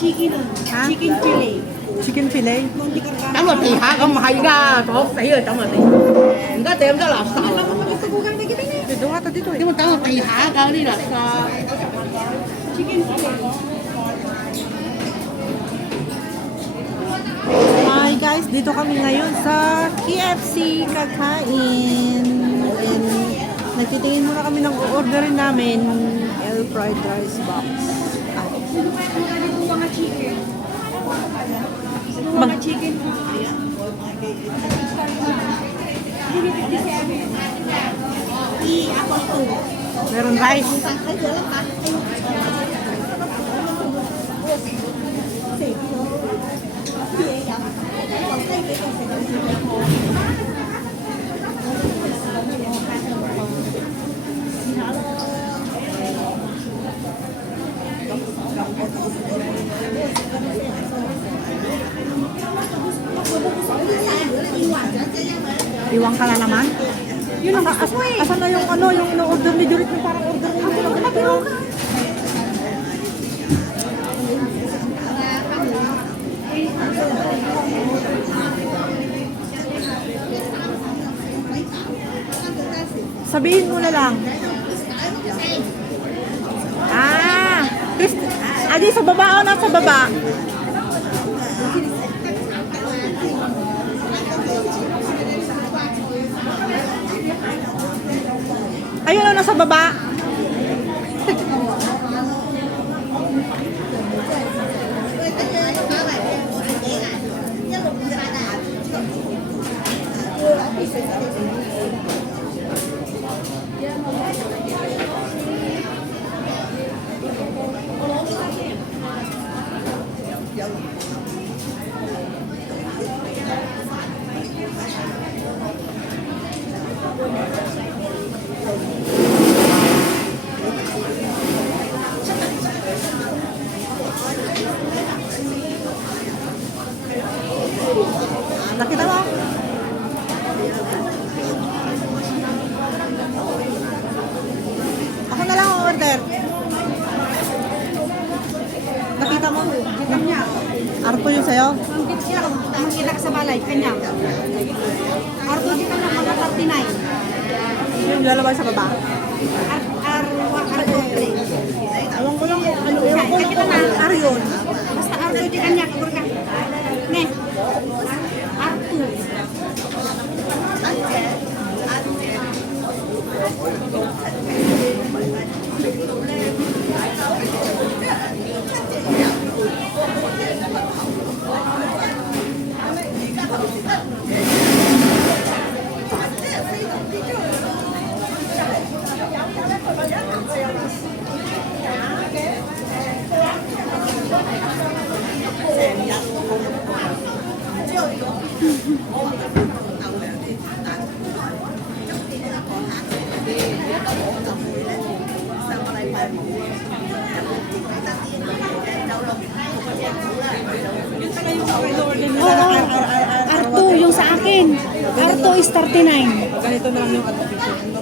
chicken. Hả? Chicken fillet. Chicken fillet. Munti karkara. Tama tiha ka mahiga. Tuhok sa iyo. Tama tiha. Enggak tem ka lasa. Ito bukan na kita niya. Dito nga ta dito Di eh. mo tama tiha kali lasa. Chicken fillet. Hi guys, dito kami ngayon sa KFC kakain. And nagtitingin muna kami ng orderin namin. El fried rice box. Ito mga chicken. Ito mga chicken. Ako ito. Meron rice. Iwang ka na naman. Yun ang gusto ko eh. Asan na yung ano, yung order ni Jurit yung parang order ni Jurit? Sabihin mo na lang. Ah! Chris, adi sa baba o nasa baba? Ayun o, nasa baba. Nakita mo? Ako na lang ang order. Nakita mo? Kanya. Arto yung sayo? Mangkit sila. Mangkita ka sa balay. Kanya. Arto di ka na mga 39. Yung lalabas sa baba. Arto 3. Ewan ko lang kung ano. Ewan ko lang kung ano yun. Basta arto di kanya. Kabur ka. Ne. Arto. Arto yung sa akin. Arto is 39. Ganito na lang yung advertisement.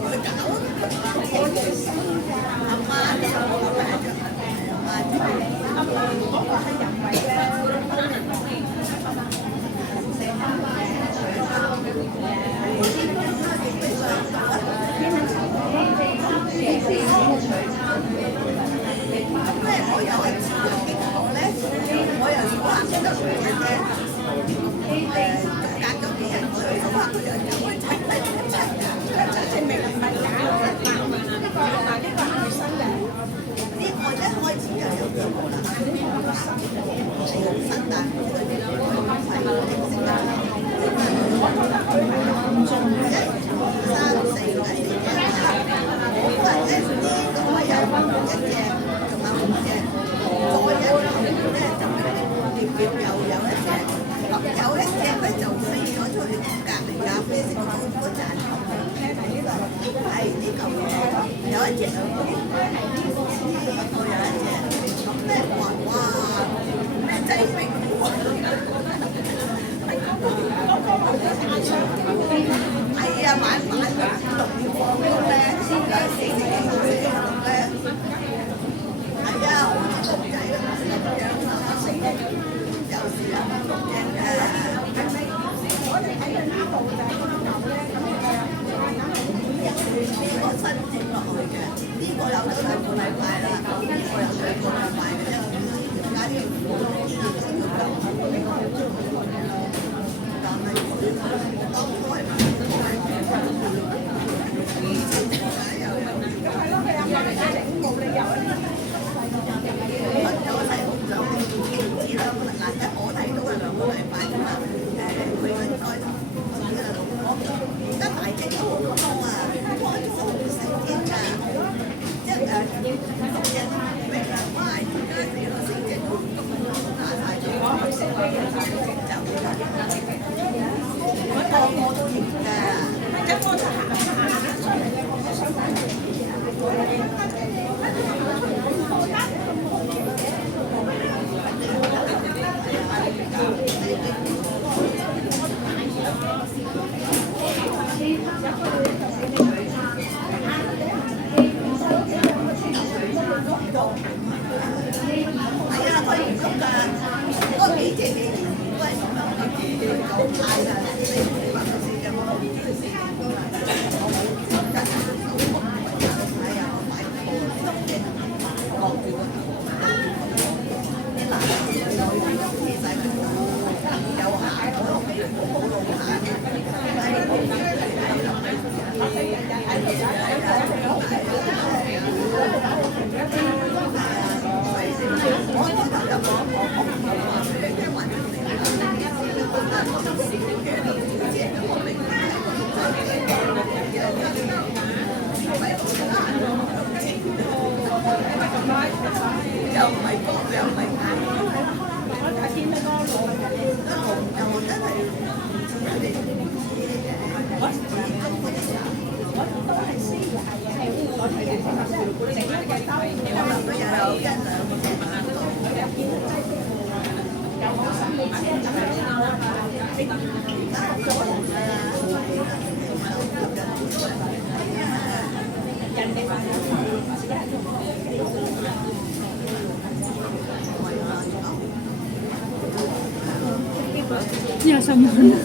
Yasa mo na.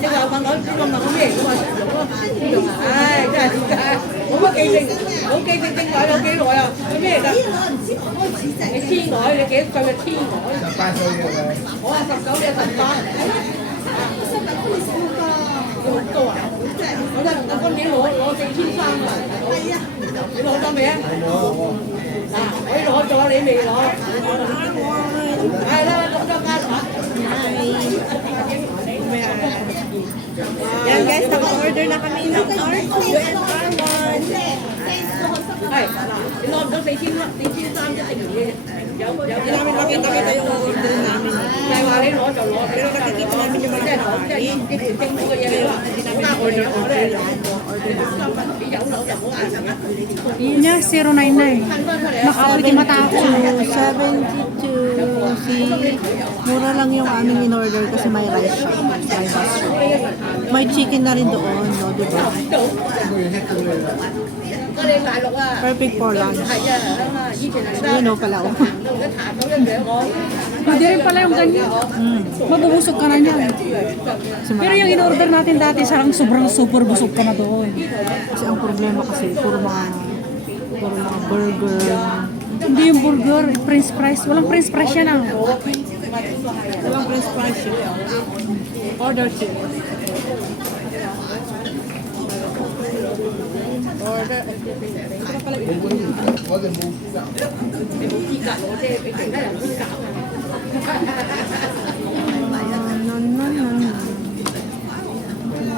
Chứ con nói con mà không biết của mình dùng ai cái này không có kỳ tinh gọi đâu kỳ gọi à cái gì đó cái chi gọi là cái coi là chi gọi ủa sập cấu đây sập con ở đây nó có miếng lỗ cái chi sang rồi cái lỗ cho mẹ à cái lỗ cho lấy mì lỗ ai đó cho ca hả Yan guys, nag-order na kami ng UNR1. Ay, inom daw sa isin sam cho tình nghĩa. Hindi namin makita-kita yung order namin. Nay qua lấy lỗ cho lỗ. Pero nakikita namin yung mga cái tinh của vậy đó. Hindi namin order lang. Bị giấu lỗ cho muốn ăn. Yun niya, 099. Makapwede matapos. 72. Si mura lang yung aming in-order kasi may rice siya. May mushroom. May chicken na rin doon, no, di ba? Có lên lại lỗ à. Perfect for lunch. Hay là di chuyển là Yun o pala o. cái thả nó lên để ngon. Pwede rin pala yung ganyan. Mabubusog ka na niya. Pero yung in-order natin dati, sarang sobrang super busog ka na doon. Kasi ang problema kasi, puro mga burger. Hindi yung burger, french fries. Walang french fries yan ah. Walang french fries yun. Order chicken. Order. Ito na pala ito.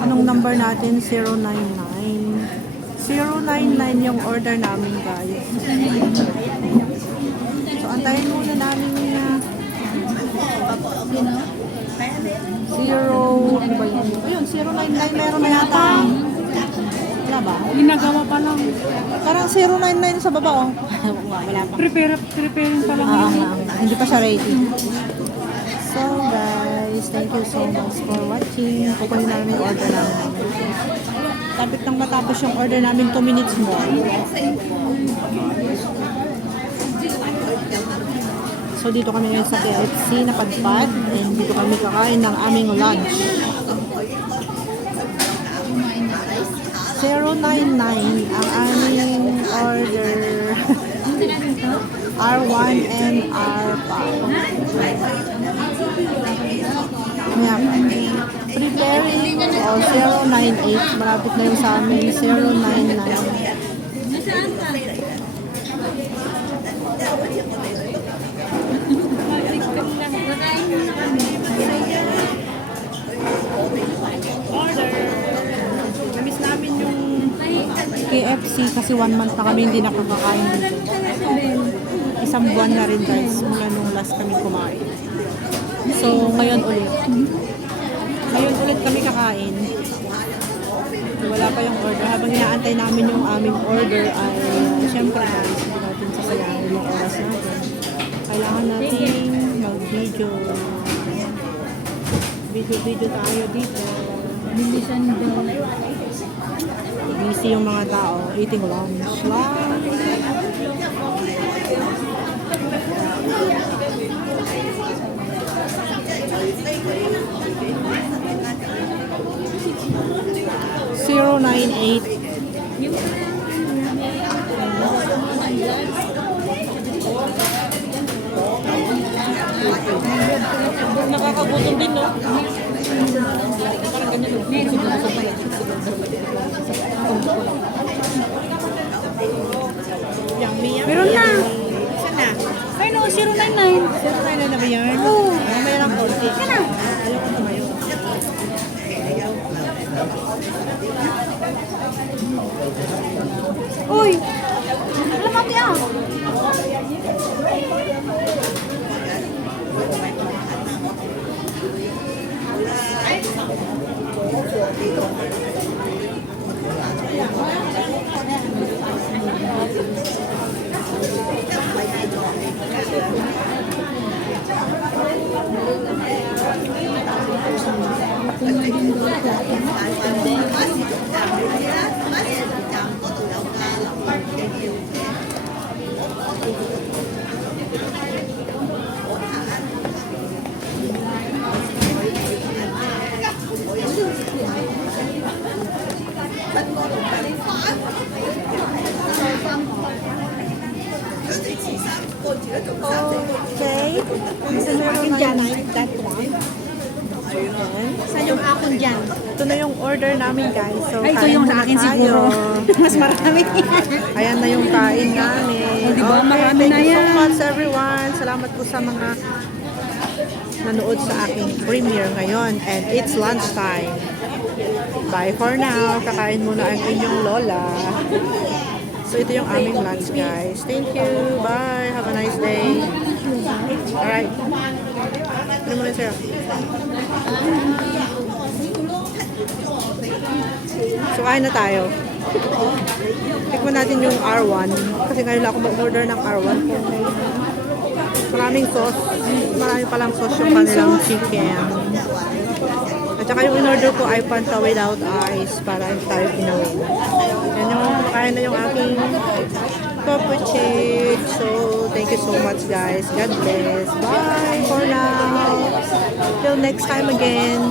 Anong number natin? 099. 099 yung order namin, guys. So, antayin muna namin niya. Ano ba yun? Ayun, 099 meron na yata. Wala ba? Ginagawa pa lang. Parang 099 sa baba, oh. Wala pa. Preparing pa lang yun. Hindi pa siya ready. So guys, thank you so much for watching. Kukunin namin yung order namin. Tapos nang matapos yung order namin, 2 minutes more. So dito kami ngayon sa KFC na Padpad. And dito kami kakain ng aming lunch. 099 ang aming order. R1 and R5. Ayan. Preparing o 098. Malapit na yung sa amin. 099. Namiss namin yung KFC kasi 1 month na kami hindi nakakakain dito. Isang buwan na rin guys mula nung last kami kumain. So ngayon ulit. Ngayon ulit kami kakain. Wala pa yung order. Habang inaantay namin yung aming order ay syempre guys, hindi natin sasayangin yung oras natin. Kailangan natin mag-video. Video tayo dito. Bilisan daw. Busy yung mga tao. Eating lunch lang. Zero 98. Nakakagutom din, no? Parang ganyan, no? Yummy, yummy. Meron na. Saan na? Ay no, 099. 099 na ba yun? Oo. May lang 40. Yan na. Ayoko tumayo. Uy! Alam natin ah. Okay. Saan yung akin dyan? That one. Saan yung akon dyan? Ito na yung order namin, guys. So, Ay, ito kain yung muna sa akin tayo. siguro. Mas marami. Ayan na yung kain namin. Oh, diba? Marami thank na you so yan. much, everyone. Salamat po sa mga nanood sa aking premiere ngayon. And it's lunchtime. Bye for now. Kakain muna ang inyong lola. So, ito yung aming lunch, guys. Thank you. Bye. Have a nice day. Alright. Ano mo na, sir? So, kain na tayo. Tikman natin yung R1. Kasi ngayon lang ako mag-order ng R1. Maraming sauce. Marami palang sauce yung kanilang chicken. At saka yung in-order ko ay panta without ice para hindi tayo pinawin. Yan yung kumakain na yung aking papuchit. So, thank you so much guys. God bless. Bye for now. Till next time again.